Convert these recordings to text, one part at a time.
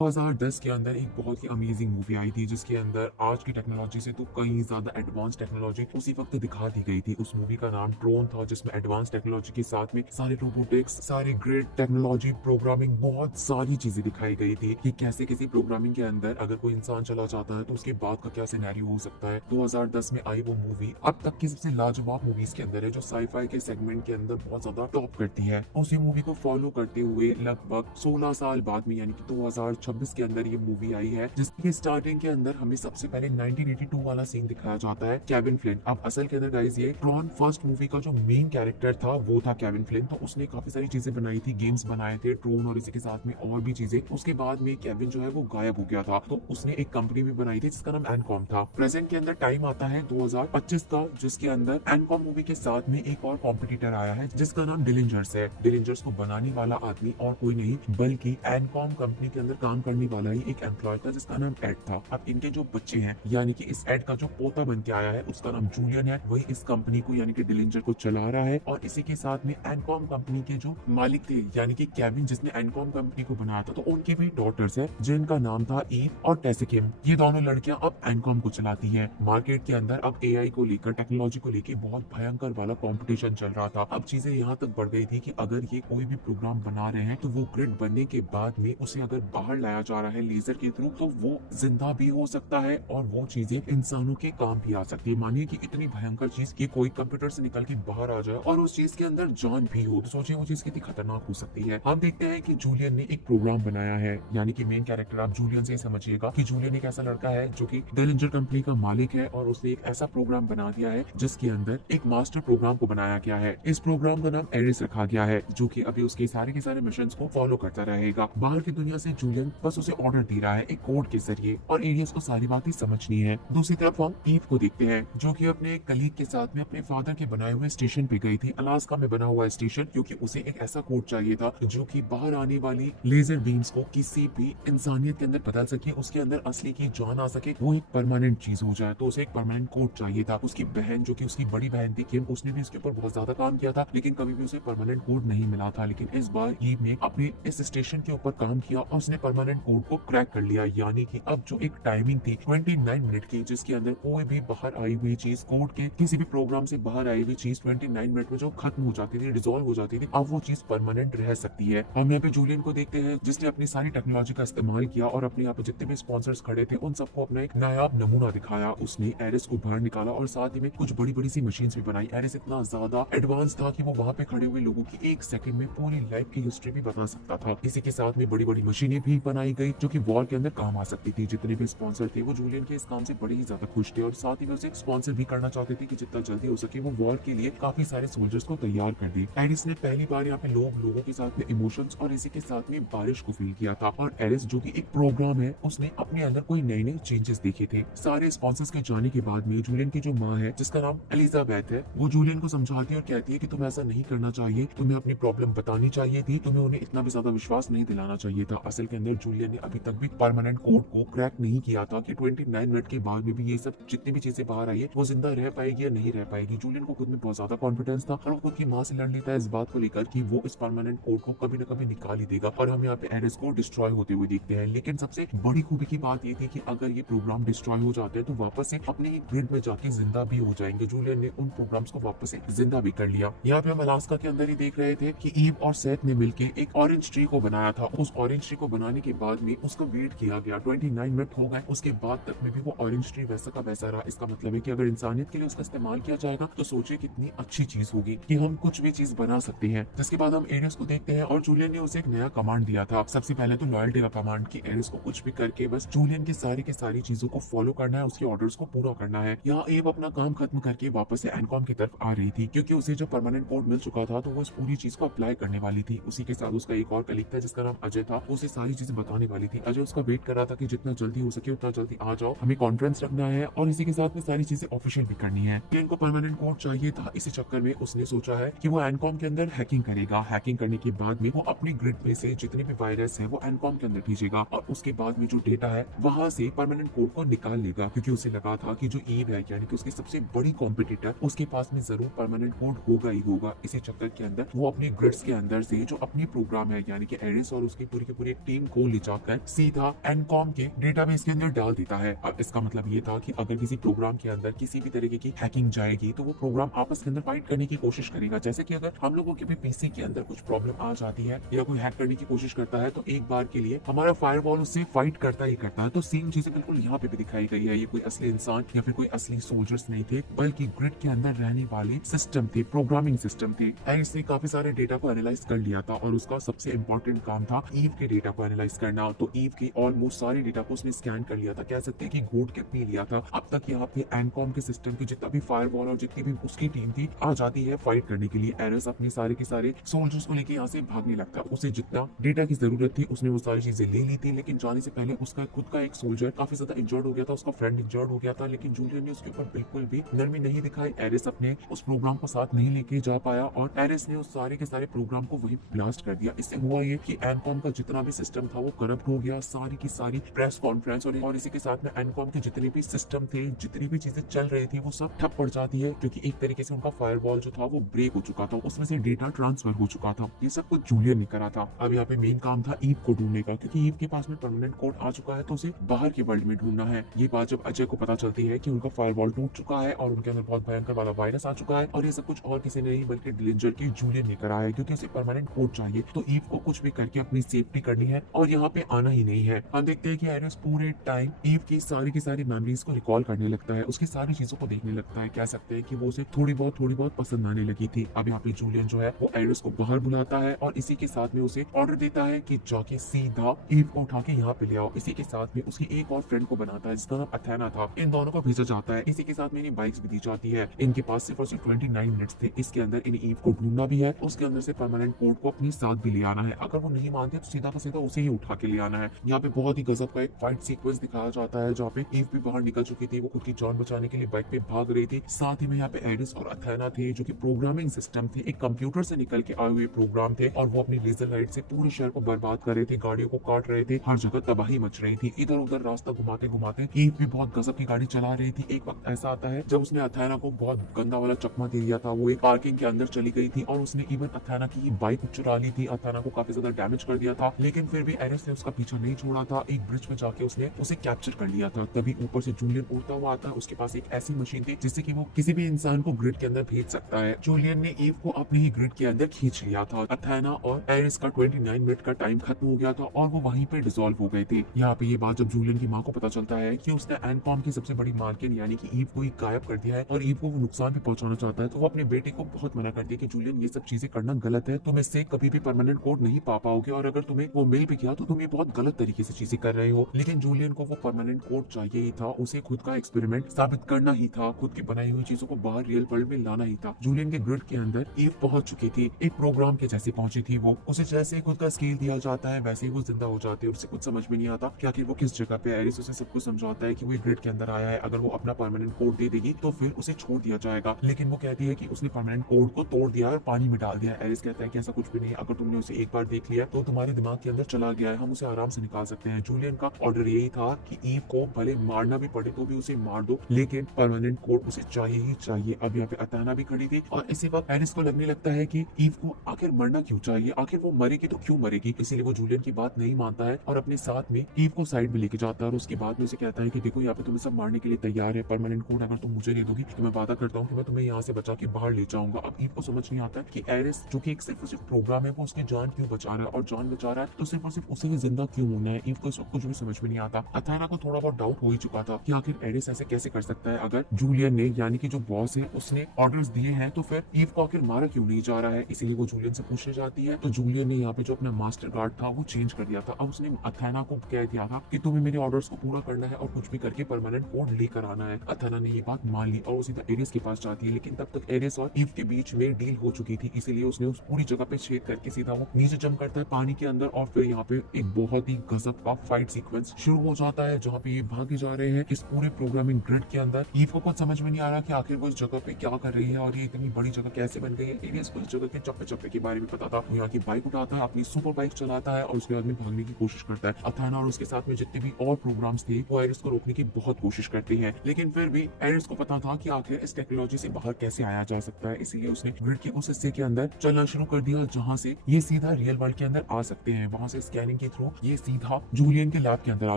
2010 के अंदर एक बहुत ही अमेजिंग मूवी आई थी जिसके अंदर आज की टेक्नोलॉजी से तो कहीं ज्यादा एडवांस टेक्नोलॉजी उसी वक्त दिखा दी गई थी। उस मूवी का नाम ड्रोन था, जिसमें एडवांस टेक्नोलॉजी के साथ में सारे रोबोटिक्स, सारे ग्रेट टेक्नोलॉजी, प्रोग्रामिंग, बहुत सारी चीजें दिखाई गई थी कि कैसे किसी प्रोग्रामिंग के अंदर अगर कोई इंसान चला जाता है तो उसके बाद का क्या सिनेरियो हो सकता है। 2010 में आई वो मूवी अब तक की सबसे लाजवाब मूवीज के अंदर है, जो साईफाई के सेगमेंट के अंदर बहुत ज्यादा टॉप करती है। उसी मूवी को फॉलो करते हुए लगभग 16 साल बाद में यानी कि 2026 के अंदर ये मूवी आई है, जिसकी स्टार्टिंग के अंदर हमें सबसे पहले 1982 वाला सीन दिखाया जाता है, केविन फ्लिन। अब असल के अंदर गाइस ये ट्रॉन फर्स्ट मूवी का जो मेन कैरेक्टर था वो था केविन फ्लिन। तो उसने काफी सारी चीजें बनाई थी, गेम्स बनाए थे, ट्रोन और इसी के साथ में और भी चीजें। उसके बाद में केविन जो है वो गायब हो गया था, तो उसने एक कंपनी भी बनाई थी जिसका नाम एनकॉम था। प्रेजेंट के अंदर टाइम आता है 2025 का, जिसके अंदर एनकॉम मूवी के साथ में एक और कॉम्पिटिटर आया है जिसका नाम डिलिंजर्स है। डिलिंजर्स को बनाने वाला आदमी और कोई नहीं बल्कि एनकॉम कंपनी के अंदर काम करने वाला ही एक एम्प्लॉय था जिसका नाम एड था। अब इनके जो बच्चे हैं यानी कि इस एड का जो पोता बन के आया है उसका नाम जूलियन है, वही इस कंपनी को यानी कि डिलिंजर को चला रहा है। और इसी के साथ में एनकॉम कंपनी के जो मालिक थे यानी कि केविन जिसने एनकॉम कंपनी को बनाया था, तो उनके भी डॉटर्स है जिनका नाम था ईव और टेसिकिम। ये दोनों लड़कियां अब एनकॉम को चलाती है। मार्केट के अंदर अब एआई को लेकर, टेक्नोलॉजी को लेकर बहुत भयंकर वाला कॉम्पिटिशन चल रहा था। अब चीजें यहाँ तक बढ़ गई थी कि अगर ये कोई भी प्रोग्राम बना रहे हैं तो वो ग्रिड बनने के बाद में उसे अगर बाहर लाया जा रहा है लेजर के थ्रू, तो वो जिंदा भी हो सकता है और वो चीजें इंसानों के काम भी आ सकती है। मानिए कि इतनी भयंकर चीज कि कोई कंप्यूटर से निकल के बाहर आ जाए और उस चीज के अंदर जान भी हो, तो सोचिए वो चीज कितनी खतरनाक हो सकती है। हम देखते हैं कि जूलियन ने एक प्रोग्राम बनाया है, यानी कि मेन कैरेक्टर आप जूलियन से समझिएगा कि जूलियन एक ऐसा लड़का है जो कि डेलिंजर कंपनी का मालिक है और उसने एक ऐसा प्रोग्राम बना दिया है जिसके अंदर एक मास्टर प्रोग्राम को बनाया गया है। इस प्रोग्राम का नाम एरिस रखा गया है, जो कि अभी उसके सारे के सारे मिशन को फॉलो करता रहेगा। बाहर की दुनिया से जूलियन बस उसे ऑर्डर दे रहा है एक कोड के जरिए और एरियस को सारी बातें समझनी है। दूसरी तरफ हम ईव को देखते हैं जो कि अपने कलीग के साथ में अपने फादर के बनाए हुए स्टेशन पे गई थी, अलास्का में बना हुआ स्टेशन, क्योंकि उसे एक ऐसा कोड चाहिए था जो कि बाहर आने वाली लेजर बीम्स को किसी भी इंसानियत के अंदर बदल सके, उसके अंदर असली की जान आ सके, वो एक परमानेंट चीज हो जाए। तो उसे एक परमानेंट कोड चाहिए था। उसकी बहन जो कि उसकी बड़ी बहन थी किम, उसने भी इसके ऊपर बहुत ज्यादा काम किया था लेकिन कभी भी उसे परमानेंट कोड नहीं मिला था। लेकिन इस बार ईव ने अपने इस स्टेशन के ऊपर काम किया और उसने परमानेंट कोड को क्रैक कर लिया। यानी कि अब जो एक टाइमिंग थी 29 मिनट की, जिसके अंदर कोई भी बाहर आई हुई चीज, कोड के किसी भी प्रोग्राम से बाहर आई हुई चीज 29 मिनट में जो खत्म हो जाती थी, डिसॉल्व हो जाती थी, अब वो चीज परमानेंट रह सकती है। हम यहाँ पे जूलियन को देखते हैं जिसने अपनी सारी टेक्नोलॉजी का इस्तेमाल किया और अपने यहाँ पे जितने भी स्पॉन्सर्स खड़े थे उन सबको अपना एक नायाब नमूना दिखाया। उसने एरिस को बाहर निकाला और साथ ही में कुछ बड़ी बड़ी सी मशीन भी बनाई। एरिस इतना ज्यादा एडवांस था कि वो वहाँ पे खड़े हुए लोगों की एक सेकंड में पूरी लाइफ की हिस्ट्री भी बता सकता था। इसी के साथ में बड़ी बड़ी मशीनें भी बनाई गई जो कि वॉर के अंदर काम आ सकती थी। जितने भी स्पॉन्सर थे वो जूलियन के इस काम से बड़े ही ज्यादा खुश थे और साथ ही में उसे स्पॉन्सर भी करना चाहते थे कि जितना जल्दी हो सके वो वॉर के लिए काफी सारे सोल्जर्स को तैयार कर दे। एरिस ने पहली बार यहाँ पे लोगों के साथ में इमोशंस और इसी के साथ में बारिश को फील किया था। और एरिस जो कि एक प्रोग्राम है, उसने अपने अंदर कोई नए नए चेंजेस देखे थे। सारे स्पॉन्सर्स के जाने के बाद में जूलियन की जो माँ है जिसका नाम एलिजाबेथ है, वो जूलियन को समझाती है और कहती है कि तुम ऐसा नहीं करना चाहिए, तुम्हें अपनी प्रॉब्लम बतानी चाहिए थी, तुम्हें उन्हें इतना भी ज्यादा विश्वास नहीं दिलाना चाहिए था। असल के अंदर जूलियन ने अभी तक भी परमानेंट कोड को क्रैक नहीं किया था कि 29 मिनट के बाद में भी ये सब जितनी भी चीजें बाहर आई है वो जिंदा रह पाएगी या नहीं रह पाएगी। जूलियन को खुद में बहुत ज्यादा कॉन्फिडेंस था और वो खुद की माँ से लड़ लेता है इस बात को लेकर कि वो इस परमानेंट कोड को कभी न कभी निकाल ही देगा। और हम यहाँ पे एरिस को डिस्ट्रॉय होते हुए देखते हैं। लेकिन सबसे बड़ी खूबी की बात ये थी कि अगर ये प्रोग्राम डिस्ट्रॉय हो जाते हैं तो वापस से अपने ही ग्रिड में जाके जिंदा भी हो जाएंगे। जूलियन ने उन प्रोग्राम्स को वापस से जिंदा भी कर लिया। यहाँ पे हम अलास्का के अंदर ही देख रहे थे कि ईव और सेथ ने मिलकर एक ऑरेंज ट्री को बनाया था। उस ऑरेंज ट्री को बनाने के बाद में उसका वेट किया गया, 29 मिनट हो गए, उसके बाद तक में भी वो ऑरेंज ट्री वैसा का वैसा रहा। इसका मतलब है कि अगर इंसानियत के लिए उसका इस्तेमाल किया जाएगा तो सोचिए कितनी अच्छी चीज होगी कि हम कुछ भी चीज बना सकते हैं। जिसके बाद हम एरिस को देखते हैं और जूलियन ने उसे एक नया कमांड दिया था। सबसे पहले तो लॉयल्टी का कमांड कि एरिस को कुछ भी करके बस जूलियन के सारी चीजों को फॉलो करना है, उसके ऑर्डर्स को पूरा करना है। यहाँ एव अपना काम खत्म करके वापस से एनकॉम की तरफ आ रही थी क्योंकि उसे जब परमानेंट कोड मिल चुका था तो वो इस पूरी चीज को अप्लाई करने वाली थी। उसी के साथ उसका एक और कलीग था जिसका नाम अजय था, उसे सारी चीजें बताने वाली थी। अजय उसका वेट कर रहा था कि जितना जल्दी हो सके उतना जल्दी आ जाओ, हमें कॉन्फ्रेंस रखना है और इसी के साथ में सारी चीजें ऑफिशियल भी करनी है। इनको परमानेंट कोड चाहिए था, इसी चक्कर में उसने सोचा है कि वो एनकॉम के अंदर हैकिंग करेगा। हैकिंग करने के बाद में वो अपने ग्रिड में से जितने भी वायरस है वो एनकॉम के अंदर भेजेगा और उसके बाद में जो डेटा है वहां से परमानेंट कोड को निकाल लेगा, क्योंकि उसे लगा था कि जो ईव है यानी कि उसकी सबसे बड़ी कॉम्पिटिटर, उसके पास में जरूर परमानेंट कोड होगा ही होगा। इसी चक्कर के अंदर वो अपने ग्रिड्स के अंदर से जो अपनी प्रोग्राम है यानी कि एरिस और उसकी पूरी की पूरी टीम को को ले जाकर सीधा एनकॉम के डेटाबेस के अंदर डाल देता है। अब इसका मतलब ये था कि अगर किसी प्रोग्राम के अंदर किसी भी तरीके की हैकिंग जाएगी तो वो प्रोग्राम आपस के अंदर फाइट करने की कोशिश करेगा। जैसे कि अगर हम लोगों के भी पीसी के अंदर कुछ प्रॉब्लम आ जाती है या कोई हैक करने की कोशिश करता है तो एक बार के लिए हमारा फायरवॉल उससे फाइट करता ही करता है। तो सेम चीजें बिल्कुल यहाँ पे भी दिखाई गई है। ये कोई असली इंसान या फिर कोई असली सोल्जर्स नहीं थे, बल्कि ग्रिड के अंदर रहने वाले सिस्टम थे, प्रोग्रामिंग सिस्टम थे। इसने काफी सारे डेटा को एनालाइज कर लिया था और उसका सबसे इंपॉर्टेंट काम था ईव के डेटा को एनालाइज करना। तो ईव के ऑलमोस्ट सारे डेटा को उसने स्कैन कर लिया था, कह सकते हैं कि घोट के पी लिया था। अब तक यहाँ पे एनकॉम के सिस्टम की जितना भी फायरवॉल और जितनी भी उसकी टीम थी आ जाती है फाइट करने के लिए। एरस अपने सारे के सारे सोल्जर्स को लेके यहाँ से भागने लगता। उसे जितना डेटा की जरूरत थी उसने वो सारी चीजें ले ली थी, लेकिन जाने से पहले उसका खुद का एक सोल्जर काफी ज्यादा इंजर्ड हो गया था, उसका फ्रेंड इंजर्ड हो गया था। लेकिन जूलियन ने उसके ऊपर बिल्कुल भी नरमी नहीं दिखाई। एरिस अपने उस प्रोग्राम को साथ नहीं लेके जा पाया और एरिस ने उस सारे के सारे प्रोग्राम को वही ब्लास्ट कर दिया। इससे हुआ ये कि एनकॉम का जितना भी सिस्टम था वो करप्ट हो गया, सारी की सारी प्रेस कॉन्फ्रेंस और इसी के साथ में एनकॉम के जितने भी सिस्टम थे, जितनी भी चीजें चल रही थी वो सब ठप पड़ जाती है, क्योंकि एक तरीके से उनका फायरवॉल जो था वो ब्रेक हो चुका था, उसमें से डेटा ट्रांसफर हो चुका था। ये सब कुछ जूलियन ने करा था। अब यहाँ पे मेन काम था ईव को ढूंढने का, क्योंकि ईव के पास में परमानेंट कोड आ चुका है तो उसे बाहर के वर्ल्ड में ढूंढना है। ये बात जब अजय को पता चलती है कि उनका फायरवॉल टूट चुका है और उनके अंदर बहुत भयंकर वाला वायरस आ चुका है, और ये सब कुछ और किसी ने नहीं बल्कि डिलिंजर के जूलियन ने करा है, क्योंकि उसे परमानेंट कोड चाहिए। तो ईव को कुछ भी करके अपनी सेफ्टी करनी है और यहाँ पे आना ही नहीं है। हम देखते हैं कि एरिस पूरे टाइम ईव की सारी मेमोरीज को रिकॉल करने लगता है, उसकी सारी चीजों को देखने लगता है। कह सकते हैं कि वो उसे थोड़ी बहुत पसंद आने लगी थी। अब यहाँ पे जूलियन जो है वो एरिस को बाहर बुलाता है और इसी के साथ में उसे ऑर्डर देता है कि जाके सीधा ईव को उठा के यहाँ पे ले आओ। इसी के साथ में उसकी एक और फ्रेंड को बनाता है जिसका नाम अथेना था। इन दोनों को भेजा जाता है। इसी के साथ में इन्हें बाइक्स भी दी जाती है। इनके पास सिर्फ और सिर्फ 29 मिनट्स थे। इसके अंदर इन्हें ईव को ढूंढना भी है, उसके अंदर से परमानेंट कोड को अपने साथ भी ले आना है। अगर वो नहीं मानते तो सीधा का सीधा उसे ही उठा के ले आना है। यहाँ पे बहुत ही गजब का एक फाइट सीक्वेंस दिखाया जाता है जहाँ पे ईव भी बाहर निकल चुकी थी, वो खुद की जान बचाने के लिए बाइक पे भाग रही थी। साथ ही में यहाँ पे एरिस और अथेना थे जो कि प्रोग्रामिंग सिस्टम थे, एक कंप्यूटर से निकल के आए हुए प्रोग्राम थे, और वो अपनी लेजर लाइट से पूरे शहर को बर्बाद कर रहे थे, गाड़ियों को काट रहे थे, हर जगह तबाही मच रही थी। इधर उधर रास्ता घुमाते घुमाते ईव भी बहुत गजब की गाड़ी चला रही थी। एक वक्त ऐसा आता है जब उसने अथेना को बहुत गंदा वाला चकमा दे दिया था। वो एक पार्किंग के अंदर चली गई थी और उसने इवन अथेना की बाइक चुरा ली थी, अथेना को काफी ज्यादा डैमेज कर दिया था। लेकिन फिर भी एरिस ने उसका पीछा नहीं छोड़ा था। एक ब्रिज में जाके उसने उसे कैप्चर कर लिया था। तभी ऊपर से जूलियन उड़ता हुआ आता है। उसके पास एक ऐसी मशीन थी जिससे कि वो किसी भी इंसान को ग्रिड के अंदर भेज सकता है। जूलियन ने ईव को अपने ही ग्रिड के अंदर खींच लिया था। अथेना और एरिस का 29 मिनट का टाइम खत्म हो गया था और वो वहीं पे डिसॉल्व हो गए थे। यहाँ पे ये बात जब जूलियन की माँ को पता चलता है कि उसने एनकॉम की सबसे बड़ी मार्किन यानी कि ईव को ही गायब कर दिया है और ईव को वो नुकसान भी पहुंचाना चाहता है, तो वो अपने बेटे को बहुत मना करती है कि जूलियन ये सब चीजें करना गलत है, तुम इससे कभी भी परमानेंट कोड नहीं पा पाओगे, और अगर तुम्हें वो मिल भी गया तो तुम ये बहुत गलत तरीके से चीजें कर रहे हो। लेकिन जूलियन को वो परमानेंट कोड चाहिए ही था, उसे खुद का एक्सपेरिमेंट साबित करना ही था, खुद की बनाई हुई चीजों को बाहर रियल वर्ल्ड में लाना ही था। जूलियन के ग्रिड के अंदर ईव पहुंच चुकी थी, एक प्रोग्राम के जैसे पहुंची थी वो। उसे जैसे खुद का स्केल दिया जाता है वैसे ही वो जिंदा हो जाती है। उसे कुछ समझ में नहीं आता कि आखिर वो किस जगह पे। एरिस उसे सब कुछ समझाता है कि वो ग्रिड के अंदर आया है, अगर वो अपना परमानेंट कोड दे देगी तो फिर उसे छोड़ दिया जाएगा। लेकिन वो कहती है कि उसने परमानेंट कोड को तोड़ दिया और पानी में डाल दिया। एरिस कहता है कि ऐसा कुछ भी नहीं, अगर तुमने उसे एक बार देख लिया तो तुम्हारे दिमाग के अंदर चला गया है, हम उसे आराम से निकाल सकते हैं। जूलियन का ऑर्डर यही था कि ईव को भले मारना भी पड़े तो भी उसे मार दो, लेकिन परमानेंट कोड उसे चाहिए ही चाहिए। अब यहाँ पे अथेना भी खड़ी थी और इसी वक्त एरिस को लगने लगता है कि ईव को आखिर मरना क्यों चाहिए, आखिर वो मरेगी तो क्यों मरेगी। इसीलिए वो जूलियन की बात नहीं मानता है और अपने साथ में ईव को साइड में लेके जाता है और उसके बाद में उसे कहता है कि देखो यहाँ पे तुम्हें सब मारने के लिए तैयार है, परमानेंट कोड अगर तुम मुझे दे दोगी तो मैं वादा करता हूँ कि मैं तुम्हें यहाँ से बचा के बाहर ले जाऊंगा। अब ईव को समझ नहीं आता कि एरिस जो कि एक सिर्फ और सिर्फ प्रोग्राम है वो उसकी जान क्यों बचा रहा है, और जान बचा रहा है तो सिर्फ और सिर्फ उसे ही जिंदा क्यों होना है। ईव को सब कुछ भी समझ में नहीं आता। अथेना को थोड़ा बहुत डाउट हो ही चुका था कि आखिर एरिस ऐसे कैसे कर सकता है, अगर जूलियन ने यानी कि जो बॉस है उसने ऑर्डर्स दिए हैं तो फिर ईव को आखिर मारा क्यों नहीं जा रहा है। इसीलिए वो जूलियन से पूछने जाती है तो जूलियन ने यहाँ पे जो अपना मास्टर गार्ड था वो चेंज कर दिया था। अब उसने अथेना को कह दिया था कि तुम्हें मेरे ऑर्डर्स को पूरा करना है और कुछ भी करके परमानेंट कोड लेकर आना है। अथेना ने ये बात मान ली और वो सीधा एरिस के पास जाती है, लेकिन तब तक एरिस और ईव के बीच में डील हो चुकी थी, इसीलिए उसने उस पूरी जगह पे छेद करके सीधा वो नीचे जंप करता है पानी के अंदर। और फिर यहाँ पे एक बहुत ही गजब का फाइट सीक्वेंस शुरू हो जाता है जहाँ पे ये भागे जा रहे हैं इस पूरे प्रोग्रामिंग ग्रिड के अंदर। ईव को कुछ समझ में नहीं आ रहा कि आखिर वो इस जगह पे क्या कर रही है और ये इतनी बड़ी जगह कैसे बन गई है। एरिस को इस जगह के चप्पे चप्पे के बारे में पता था। वो यहाँ की बाइक उठाता है, अपनी सुपर बाइक चलाता है और उसके बाद में भागने की कोशिश करता है। अथेना और उसके साथ में जितने भी और प्रोग्राम्स थे वो एरिस को रोकने की बहुत कोशिश करते हैं, लेकिन फिर भी एरिस को पता था कि आखिर इस टेक्नोलॉजी से बाहर कैसे आया जा सकता है। इसीलिए उसने ग्रिड के उस हिस्से के अंदर चलना शुरू कर दिया जहाँ से ये सीधा रियल वर्ल्ड के अंदर आ सकते हैं। वहां से स्कैनिंग सबमरीन के थ्रू ये सीधा जूलियन के लैब के अंदर आ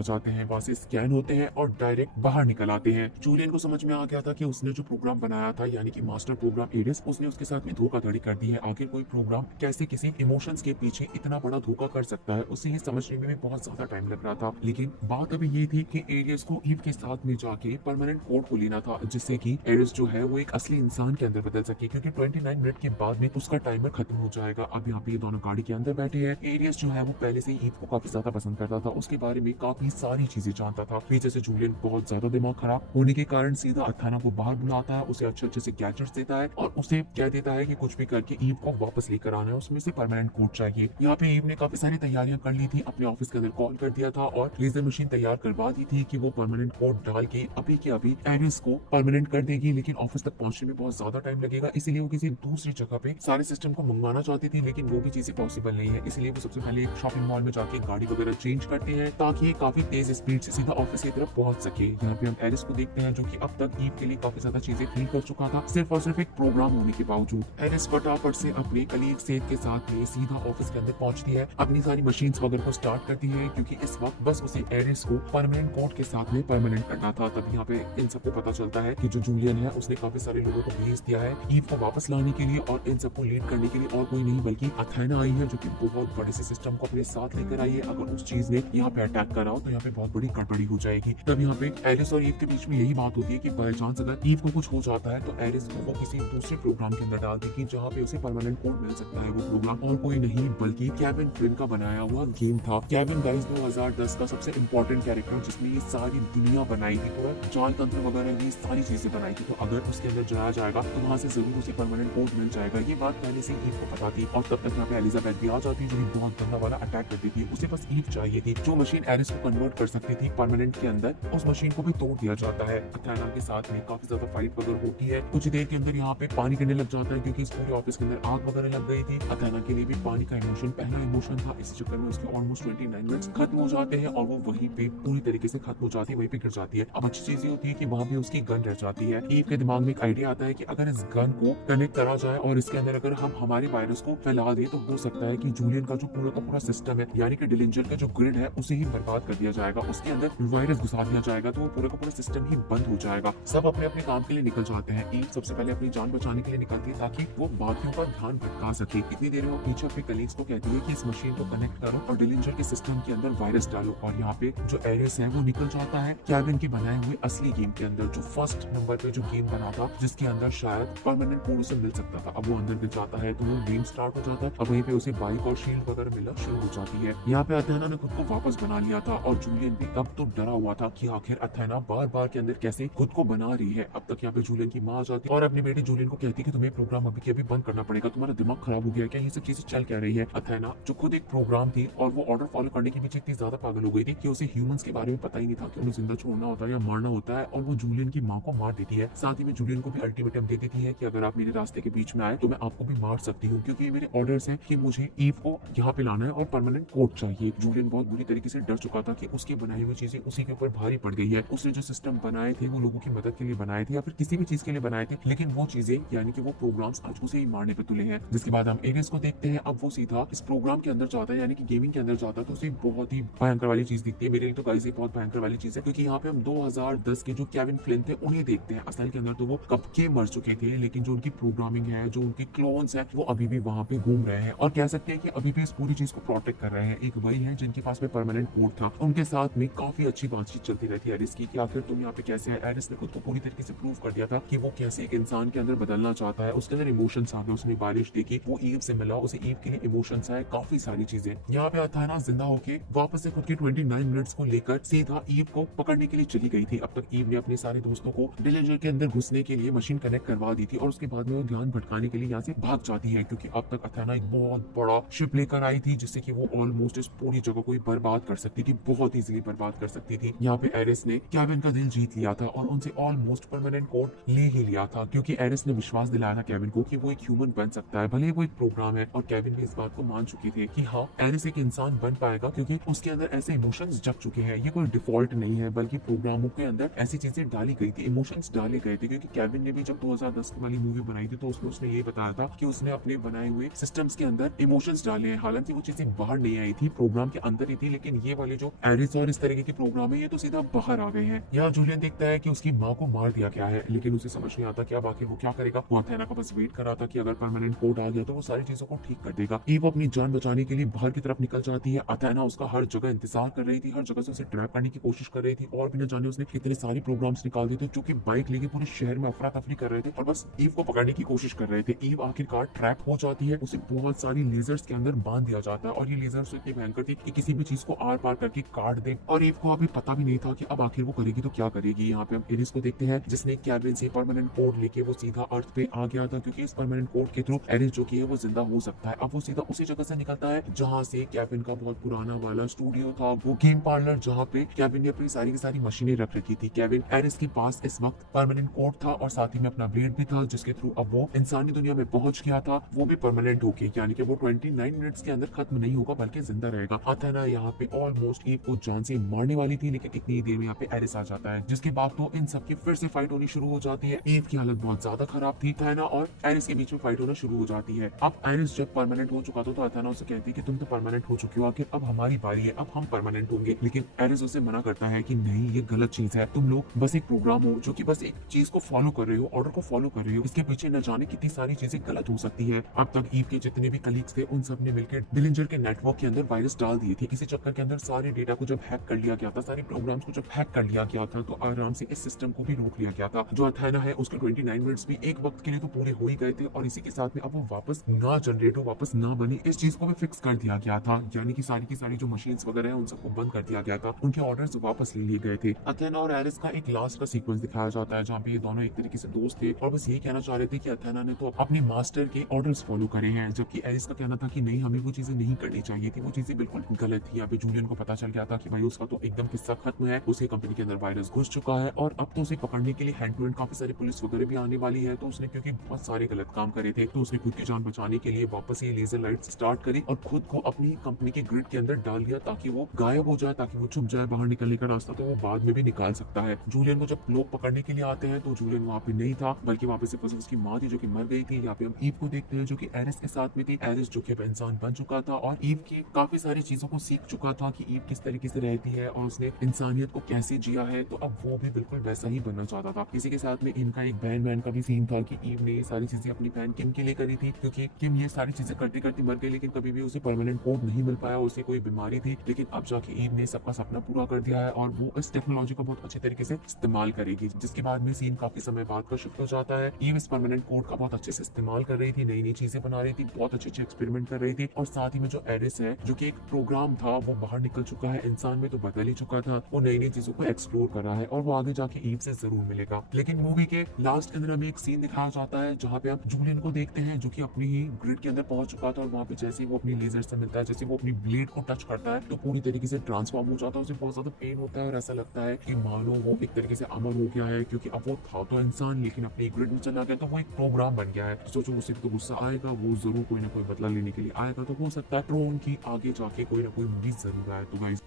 जाते हैं, वहां से स्कैन होते हैं और डायरेक्ट बाहर निकल आते हैं। जूलियन को समझ में आ गया था कि उसने जो प्रोग्राम बनाया था यानी कि मास्टर प्रोग्राम एरिस, उसने उसके साथ में धोखाधड़ी कर दी है। आखिर कोई प्रोग्राम कैसे किसी इमोशंस के पीछे इतना बड़ा धोखा कर सकता है, उसे ये समझने में भी बहुत ज्यादा टाइम लग रहा था। लेकिन बात अभी ये थी कि एरिस को ईव के साथ में जाके परमानेंट कोड को लेना था, जिससे कि एरिस जो है वो एक असली इंसान के अंदर बदल सके, क्योंकि 29 मिनट के बाद में उसका टाइमर खत्म हो जाएगा। अब यहाँ पे ये दोनों गाड़ी के अंदर बैठे हैं। एरियस जो है वो पहले से ईव को काफी ज्यादा पसंद करता था, उसके बारे में काफी सारी चीजें जानता था। पीछे से जूलियन बहुत ज्यादा दिमाग खराब होने के कारण सीधा अथाना को बाहर बुलाता है, उसे अच्छे अच्छे से गैजेट्स देता है और उसे कह देता है कि कुछ भी करके ईव को वापस लेकर आना है, उसमें से परमानेंट कोड चाहिए। यहाँ पे ईव ने काफी सारी तैयारियां कर ली थी, अपने ऑफिस के अंदर कॉल कर दिया था और लेजर मशीन तैयार करवा दी थी कि वो परमानेंट कोड डाल के अभी के अभी एरिस को परमानेंट कर देगी। लेकिन ऑफिस तक पहुंचने में बहुत ज्यादा टाइम लगेगा, इसीलिए वो किसी दूसरी जगह पे सारे सिस्टम को मंगवाना चाहती थी, लेकिन वो भी चीजें पॉसिबल नहीं है। इसलिए वो सबसे पहले एक शॉपिंग मॉल में जाके गाड़ी वगैरह चेंज करते हैं ताकि ये काफी तेज स्पीड से सीधा ऑफिस की तरफ पहुंच सके। यहाँ पे हम एरिस को देखते हैं जो कि अब तक ईव के लिए काफी ज्यादा चीजें फील कर चुका था, सिर्फ और सिर्फ एक प्रोग्राम होने के बावजूद। एरिस फटाफट से अपने कलीग सेठ के साथ में सीधा ऑफिस के अंदर पहुंचती है, अपनी सारी मशीन्स वगैरह को स्टार्ट करती है, क्योंकि इस वक्त बस उसे एरिस को परमानेंट कोड के साथ में परमानेंट करना था। तभी यहाँ पे इन सबको पता चलता है कि जो जूलियन है उसने काफी सारे लोगों को भेज दिया है ईव को वापस लाने के लिए, और इन सबको लीड करने के लिए और कोई नहीं बल्कि अथेना आई है, जो कि बहुत बड़े से सिस्टम को अपने साथ लेकर आई है। अगर उस चीज ने यहाँ पे अटैक करा हो तो यहाँ पे बहुत बड़ी गड़बड़ी हो जाएगी। तब यहाँ पे एरिस और ईव के बीच में यही बात होती है कि बाय चांस अगर ईव को कुछ हो जाता है तो एरिस को वो किसी दूसरे प्रोग्राम के अंदर डाल देगी जहाँ पे उसे परमानेंट कोड मिल सकता है। वो प्रोग्राम और कोई नहीं बल्कि केविन फ्लिन का बनाया हुआ गेम था। केविन गाइस 2010 का सबसे इम्पोर्टेंट कैरेक्टर जिसने ये सारी दुनिया बनाई थी, पूरा चाल तंत्र वगैरह ये सारी चीजें बनाई थी, तो अगर उसके अंदर जाया जाएगा तो वहाँ से जरूर उसे परमानेंट कोड मिल जाएगा। ये बात पहले से ईव को पता थी और तब तक यहाँ पे एलिजाबेथ भी आ जाती जो कि बहुत गंदा वाला अटैक करती थी। उसे बस ईव चाहिए थी जो मशीन एरिस को कन्वर्ट कर सकती थी परमानेंट के अंदर, उस मशीन को भी तोड़ दिया जाता है। अथेना के साथ में काफी ज्यादा फाइट वगैरह होती है, कुछ देर के अंदर यहाँ पे पानी गिरने लग जाता है क्योंकि इस पूरे ऑफिस के अंदर आग वगैरह लग गई थी। अथेना के लिए भी पानी का इमोशन पहला इमोशन था, इस चक्कर में उसके ऑलमोस्ट 29 मिनट्स खत्म हो जाते हैं और वो वहीं पे पूरी तरीके से खत्म हो जाती है, वहीं पे गिर जाती है। अब अच्छी चीज ये होती है कि वहाँ पे उसकी गन रह जाती है। ईव के दिमाग में एक आइडिया आता है कि अगर इस गन को कनेक्ट करा जाए और इसके अंदर अगर हम हमारे वायरस को फैला दे तो हो सकता है कि जूलियन का जो पूरा का पूरा सिस्टम है यानी कि डिलिंजर का जो ग्रिड है उसे ही बर्बाद कर दिया जाएगा, उसके अंदर वायरस घुसा दिया जाएगा तो वो पूरा का पूरा सिस्टम ही बंद हो जाएगा। सब अपने अपने काम के लिए निकल जाते हैं। ईव सबसे पहले अपनी जान बचाने के लिए निकलती है ताकि वो बाकियों का ध्यान भटका सके। इतनी देर में वो पीछे अपने कलीग्स को कहती है कि इस मशीन को कनेक्ट करो और डिलिंजर के सिस्टम के अंदर वायरस डालो, और यहाँ पे जो एरिस है वो निकल जाता है केविन के बनाए हुए असली गेम के अंदर, जो फर्स्ट नंबर पे जो गेम बना था जिसके अंदर शायद परमानेंट कोड उसे मिल सकता था। अब वो अंदर गिर जाता है तो वो गेम स्टार्ट हो जाता है। अब वहीं पे उसे बाइक और शील्ड वगैरह मिलना शुरू हो जाती है। यहाँ पे अथेना ने खुद को वापस बना लिया था और जूलियन भी अब तो डरा हुआ था कि आखिर अथेना बार बार के अंदर कैसे खुद को बना रही है। अब तक यहाँ पे जूलियन की माँ आ जाती है और अपनी बेटी जूलियन को कहती है कि तुम्हें प्रोग्राम अभी के अभी बंद करना पड़ेगा, तुम्हारा दिमाग खराब हो गया क्या, ये सब चीजें चल क्या रही है। अथेना जो खुद एक प्रोग्राम थी और वो ऑर्डर फॉलो करने के पीछे इतनी ज्यादा पागल हो गई थी कि उसे ह्यूमंस के बारे में पता ही नहीं था कि उन्हें जिंदा छोड़ना होता है या मारना होता है, और वो जूलियन की माँ को मार देती है। साथ ही में जूलियन को भी अल्टीमेटम दे देती है कि अगर आप मेरे रास्ते के बीच में आए तो मैं आपको भी मार सकती हूँ, क्योंकि ये मेरे ऑर्डर्स हैं कि मुझे ईव को यहाँ पे लाना है और परमानेंट कोड चाहिए। जूलियन बहुत बुरी तरीके से डर चुका था कि उसकी बनाई हुई चीजें उसी के ऊपर भारी पड़ गई है। उसने जो सिस्टम बनाए थे वो लोगों की मदद के लिए बनाए थे या फिर किसी भी चीज के लिए बनाए थे, लेकिन वो चीजें यानी कि वो प्रोग्राम्स आज उसे ही मारने पे तुले हैं। जिसके बाद हम एरिस को देखते हैं। अब वो सीधा इस प्रोग्राम के अंदर जाता है यानी कि गेमिंग के अंदर जाता है, तो उसे बहुत ही भयंकर वाली चीज दिखती है। मेरे लिए तो गाइस एक बहुत भयंकर वाली चीज है, क्योंकि यहाँ पे हम 2010 के जो केविन फ्लिन थे उन्हें देखते हैं। असल के अंदर तो वो कब के मर चुके थे, लेकिन जो उनकी प्रोग्रामिंग है, जो उनके क्लोन्स है, वो अभी भी वहाँ पे घूम रहे हैं और कह सकते हैं कि अभी भी इस पूरी चीज को प्रोटेक्ट कर रहे हैं। एक वही है जिनके पास में परमानेंट कोड था, उनके साथ में काफी अच्छी बातचीत चलती रहती है एरिस की कि आखिर तुम यहाँ पे कैसे है। एरिस ने खुद को पूरी तरीके से प्रूव कर दिया था कि वो कैसे एक इंसान के अंदर बदलना चाहता है। उसके अंदर इमोशंस आ गए, उसने बारिश देखी, वो ईव से मिला, उसे ईव के लिए इमोशंस आए, काफी सारी चीजें। यहाँ पे अथेना जिंदा होके वापस से खुद के 29 मिनट्स को लेकर सीधा ईव को पकड़ने के लिए चली गई थी। अब तक ईव ने अपने सारे दोस्तों को डिलीजर के अंदर घुसने के लिए मशीन कनेक्ट करवा दी थी और उसके बाद में वो ध्यान भटकाने के लिए यहाँ से भाग जाती है, क्योंकि अब तक अथेना एक बहुत बड़ा शिप लेकर आई थी जिससे कि वो ऑलमोस्ट इस पूरी जगह को बर्बाद कर सकती थी, बहुत इजीली बर्बाद कर सकती थी। यहाँ पे एरिस ने केविन का दिल जीत लिया था और उनसे ऑलमोस्ट परमानेंट कोड ले ही लिया था, क्योंकि एरिस ने विश्वास दिलाया था केविन को कि वो एक ह्यूमन बन सकता है, भले वो एक प्रोग्राम है। और केविन भी इस बात को मान चुके थे कि हाँ एरिस एक इंसान बन पाएगा, क्योंकि उसके अंदर ऐसे इमोशंस जग चुके हैं। ये कोई डिफॉल्ट नहीं है, बल्कि प्रोग्रामों के अंदर ऐसी चीजें डाली गई थी, इमोशंस डाले गए थे। क्योंकि केविन ने भी जब 2010 वाली मूवी बनाई थी तो उसमें उसने ये बताया था कि उसने अपने बनाए हुए सिस्टम्स के अंदर इमोशंस डाले हैं, हालांकि वो चीजें बाहर नहीं आई नहीं थी, प्रोग्राम के अंदर ही थी, लेकिन ये वाले जो एरिस और इस तरीके के प्रोग्राम है ये तो सीधा बाहर आ गए हैं। यहाँ जूलियन देखता है कि उसकी माँ को मार दिया गया है, लेकिन उसे समझ नहीं आता कि अब आखिर वो क्या करेगा। वो अथेना का बस वेट कर रहा था कि अगर परमानेंट कोर्ट आ गया तो वो सारी चीजों को ठीक कर देगा। ईव अपनी जान बचाने के लिए बाहर की तरफ निकल जाती है। अथेना उसका हर जगह इंतजार कर रही थी, हर जगह से उसे ट्रैप करने की कोशिश कर रही थी, और भी न जाने उसने कितने सारे प्रोग्राम्स निकाल दिए थे जो कि बाइक लेके पूरे शहर में अफरा तफरी कर रहे थे और बस ईव को पकड़ने की कोशिश कर रहे थे। ईव आखिरकार ट्रैप हो जाती है, उसे बहुत सारी लेजर्स के अंदर बांध दिया जाता है और ये लेजर्स इतनी भयंकर थी कि किसी भी चीज को आर पार करके काट दे। और ईव को अभी पता भी नहीं था कि अब आखिर वो करेगी तो क्या करेगी। यहाँ पे हम एरिस को देखते हैं जिसने कैबिन से परमानेंट कोड लेके वो सीधा अर्थ पे आ गया था, क्योंकि इस परमानेंट कोड के थ्रू एरिस जो की है वो जिंदा हो सकता है। अब वो सीधा उसी जगह से निकलता है जहाँ से कैबिन का बहुत पुराना वाला स्टूडियो था, वो गेम पार्लर जहाँ पे कैबिन ने अपनी सारी की सारी मशीनें रख रखी थी। कैबिन एरिस के पास इस वक्त परमानेंट कोड था और साथ ही में अपना ब्लेड भी था, जिसके थ्रू अब वो इंसानी दुनिया में पहुंच गया था, वो भी परमानेंट हो गया, यानी कि वो 29 मिनट्स के अंदर खत्म नहीं होगा बल्कि जिंदा रहेगा। अथेना यहाँ पे ऑलमोस्ट ईव को जान से मारने वाली थी, लेकिन इतनी देर में यहाँ पे एरिस आ जाता है, जिसके बाद तो इन सबकी फिर से फाइट होनी शुरू हो जाती है। ईव की हालत बहुत ज्यादा खराब थी, अथेना और एरिस के बीच में फाइट होना शुरू हो जाती है। अब एरिस जब परमानेंट हो चुका था तो अथेना उसे कहती है कि तुम तो परमानेंट हो चुकी हो, आखिर अब हमारी बारी है, अब हम परमानेंट होंगे। लेकिन एरिस उसे मना करता है कि नहीं, ये गलत चीज है, तुम लोग बस एक प्रोग्राम हो जो कि बस एक चीज को फॉलो कर रहे हो, ऑर्डर को फॉलो कर रहे हो, इसके पीछे न जाने कितनी सारी चीजें गलत हो सकती है। अब तक ईव के जितने भी कलीग्स थे उन सब ने मिलकर डिलिंजर के नेटवर्क के अंदर वायरस डाल दिए थे। इसी चक्कर के अंदर सारे डेटा को जब हैक कर लिया गया था, सारे प्रोग्राम्स को जब हैक कर लिया गया था, तो आराम से इस सिस्टम को भी रोक लिया गया था। जो अथेना है उसके 29 मिनट्स भी एक वक्त के लिए तो पूरे हो ही गए थे और इसी के साथ में अब वो वापस ना जनरेट हो, वापस ना बने, इस चीज को भी फिक्स कर दिया गया था, यानी कि सारी की सारी जो मशीन्स वगैरह है उन सबको बंद कर दिया गया था, उनके ऑर्डर्स वापस ले लिए गए थे। अथेना और एरिस का एक लास्ट का सीक्वेंस दिखाया जाता है जहाँ पे ये दोनों एक तरीके से दोस्त थे और बस यही कहना चाह रहे थे कि अथेना ने तो अपने मास्टर के ऑर्डर्स फॉलो करे हैं, जबकि एरिस का कहना था कि नहीं, हमें वो चीजें नहीं करनी चाहिए थी, वो चीजें बिल्कुल गलत थी। यहाँ पे जूलियन को पता चल गया था कि भाई उसका तो एकदम किस्सा खत्म है, उसके कंपनी के अंदर वायरस घुस चुका है और अब तो उसे पकड़ने के लिए हैंड टू हैंड काफी सारी पुलिस वगैरह भी आने वाली है। तो उसने क्योंकि बहुत सारे गलत काम करे थे तो उसने खुद की जान बचाने के लिए वापस ये लेजर लाइट स्टार्ट करी और खुद को अपनी कंपनी के ग्रिड के अंदर डाल दिया ताकि वो गायब हो जाए, ताकि वो छुप जाए, बाहर निकलने का रास्ता तो वो बाद में भी निकाल सकता है। जूलियन को जब लोग पकड़ने के लिए आते हैं तो जूलियन वहाँ पे नहीं था, बल्कि वहाँ पे सिर्फ उसकी माँ थी जो कि मर गई थी। यहाँ पे हम ईव को देखते हैं जो कि एरिस के साथ में थी। एरिस जो कि अब इंसान बन चुका था और ईव की काफी सारी चीजों को सीख चुका था कि ईव किस तरीके से रहती है और उसने इंसानियत को कैसे जिया है, तो अब वो भी बिल्कुल वैसा ही बनना चाहता था। इसी के साथ में इनका एक बहन का भी सीन था कि ईव ने ये सारी चीजें अपनी बहन किम के लिए करी थी, क्योंकि किम ये सारी चीजें करते करते मर गई, लेकिन कभी भी उसे परमानेंट कोड नहीं मिल पाया, उसे कोई बीमारी थी। लेकिन अब जाके ईव ने सबका सपना पूरा कर दिया है और वो इस टेक्नोलॉजी को बहुत अच्छे तरीके से इस्तेमाल करेगी, जिसके बाद में सीन काफी समय बाद का शिफ्ट हो जाता है। ईव इस परमानेंट कोड का बहुत अच्छे से इस्तेमाल कर रही थी, नई नई चीजें बना रही थी, बहुत अच्छे एक्सपेरिमेंट कर रही थी और साथ ही में जो एरिस है जो कि एक प्रोग्राम था वो बाहर निकल चुका है, इंसान में तो बदल ही चुका था, वो नई नई चीजों को एक्सप्लोर कर रहा है और वो आगे जाके ईव से जरूर मिलेगा। लेकिन मूवी के लास्ट के अंदर हमें एक सीन दिखाया जाता है जहाँ पे आप जूलियन को देखते हैं जो कि अपनी ही ग्रिड के अंदर पहुंच चुका था और वहाँ पे जैसे वो अपनी लेजर से मिलता है, जैसे वो अपनी ब्लेड को टच करता है तो पूरी तरीके से ट्रांसफॉर्म हो जाता है, उसे बहुत ज्यादा पेन होता है और ऐसा लगता है कि मानो वो एक तरीके से अमर हो गया है, क्योंकि अब वो था तो इंसान लेकिन अपनी ग्रिड में चला गया तो वो एक प्रोग्राम बन गया है। सोचो उसे तो गुस्सा आएगा, वो जरूर कोई ना कोई बदला लेने के लिए आएगा, तो हो सकता है ट्रोन की आगे जाके कोई ना कोई मूवी जरूर आए। तो गाइस